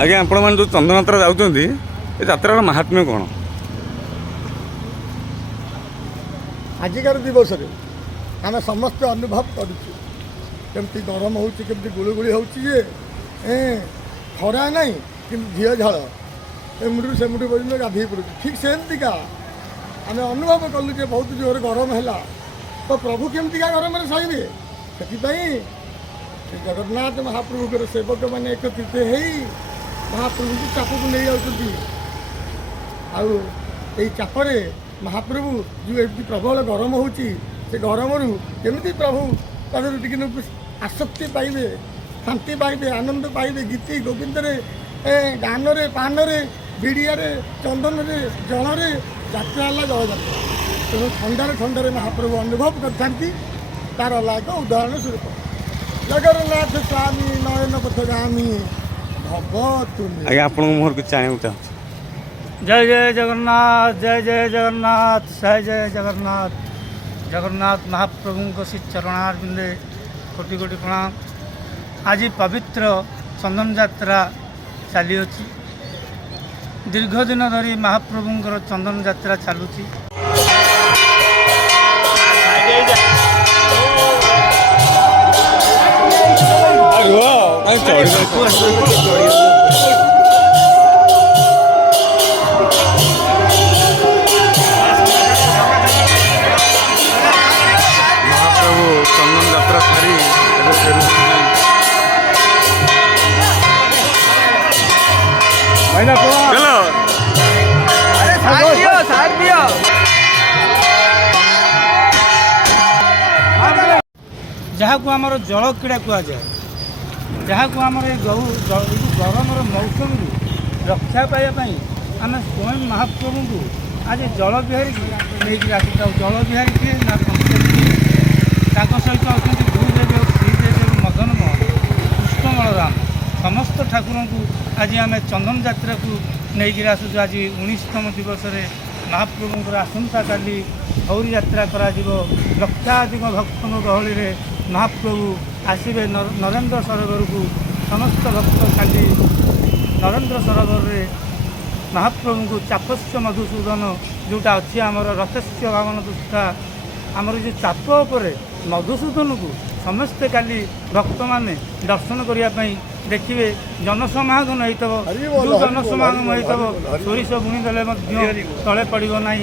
आज्ञा आपण मैंने जो चंदन यात्रा जाऊँगी ये यात्रार महात्म्य कौन? आजिकार दिवस आम समस्त अनुभव करमती गरम होमती गुड़गुड़ी हो खरा ना कि झील झाड़ एमुठू से मुठू पर्यटन गाधे पड़ू ठीक सेमतिका आम अनुभव कलु जे बहुत जोर गरम है तो प्रभु केमतिका गरम सहे से जगन्नाथ महाप्रभुकर सेवक मैंने एकत्रित हो महाप्रभु को चाप को नहीं आचापे महाप्रभु जो एमती प्रबल गरम हो गरम रू केमी प्रभु टे आसक्ति पाइबे शांति पाइबे आनंद पाइबे गीति गोविंद गान पान विड़िया चंदन जल यात्रा है जल यात्रा तेणु ठंडार ठंडार महाप्रभु अनुभव करते तार लाग उदाहरण स्वरूप जगन्नाथ स्वामी नयन पथगामी भव तुम आज्ञा आप मुहर कुछ चाहूँ चाहूँ जय जय जगन्नाथ जय जय जगन्नाथ जय जय जगन्नाथ जगन्नाथ महाप्रभु को श्री चरणारविंदे कोटि कोटि प्रणाम। आज पवित्र चंदन यात्रा चली अच्छी दीर्घ दिन धरी महाप्रभुंर चंदन यात्रा चलुची। जहाँ को आमर जल क्रीड़ा कहुए जहाँ को आमर गरम मौसम रक्षा पाइबापी आम स्वयं महाप्रभु को आज जल विहारी नहीं आसी जल विहारी किए ना सहित अच्छा भूदेवी और श्रीदेवी और मदन मोहन कृष्ण बलराम समस्त ठाकुर को आज आम चंदन यात्रा को नहीं आसुचु। आज 19तम दिवस महाप्रभुंर आसंता काली गौरी यात्रा करा लक्षाधिक भक्तों गहली महाप्रभु आसवे नरेंद्र सरोवर को समस्त भक्त काली नरेंद्र सरोवर रे महाप्रभु को चापस्य मधुसूदन जोटा अच्छी आमर रथस्य भावन दुष्टा आमर जो चाप उपर मधुसूदन को समस्ते काली भक्त माने दर्शन करने देखिए जनसमागम होता जो जनसमागम होता सोरिष बुणीदे तले पड़ो ना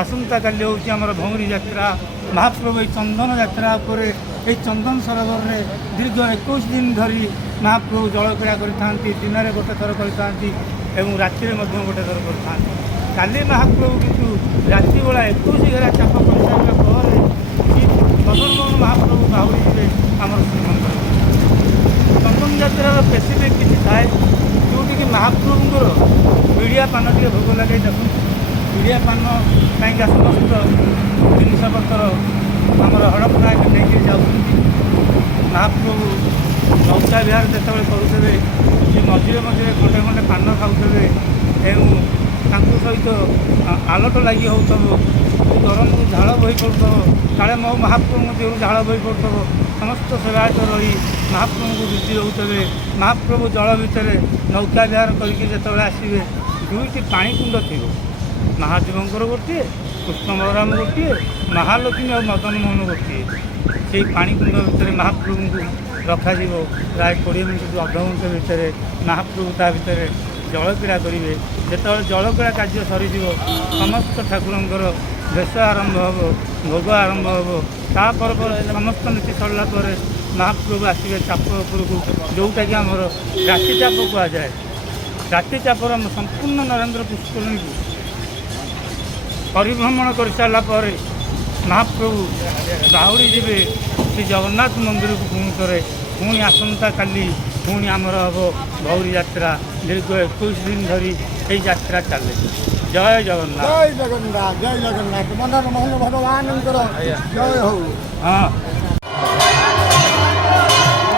आसंता काली हूँ आमर भौरी यात्रा महाप्रभु चंदन यात्रा उपर ये चंदन सरोवर में दीर्घ 21 दिन धरी महाप्रभु जल क्रीड़ा करते दिन में गोटे थर करते राति गोटे थर करते काली महाप्रभु किंतु राति बेला 21 घेरा चाप कर सारापर मदन मोहन महाप्रभु बाहुरी थे आमर श्रीमंदिर चंदन यात्रा स्पेसिफिक किसी थाए जोटि महाप्रभुंर विड़िया पान टे भोग लगे देखो विड़िया पान कहीं समस्त जिनपतर आमर हड़पना नहीं जाऊँ महाप्रभु नौका विहार जो करुवे सी मझे मझे खंडे खंडे पान खाऊे सहित आलट लगी हो गरम को झाड़ बही पड़ो काले मो महाप्रभु देहू झाड़ बही पड़ो समस्त सेवायत रही महाप्रभु को बिजी रोते महाप्रभु जल भितर नौका विहार करके आसवे दुईटी पाणीकुंड थी महादेवंकर गोटे कृष्ण बलराम गोटे महालक्ष्मी और मदन मोहन गोटे से पाणीकुंड भितर महाप्रभु को रखा प्राय 20 मिनट अधघंटे भितर महाप्रभु ता भर जल क्रीड़ा करेंगे जो जल क्रीड़ा कार्य सरी समस्त ठाकुर भेष आरंभ हो भोग आरंभ हो तापर समस्त नीति सरला महाप्रभु आसवे चाप उपरको जोटा कि आमर राति चाप कहुए राति चापर संपूर्ण नरेंद्र पुष्करणी को परिभ्रमण कर सारापर महाप्रभु बाहुरी जीवे श्री जगन्नाथ मंदिर को पुणी थे पुणी आसंता काली पुणी आमर हम गौरी यात्रा दीर्घ 21 दिन धरी ये यात्रा चले। जय जगन्नाथ जय जगन्नाथ जय जगन्नाथ मदन मोहन भगवान जय हो। हाँ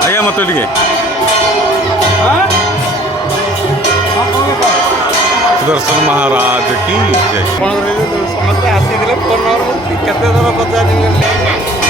आज्ञा मत टे सुदर्शन महाराज की जय। समस्त आसी फोन नंबर केते थर पचार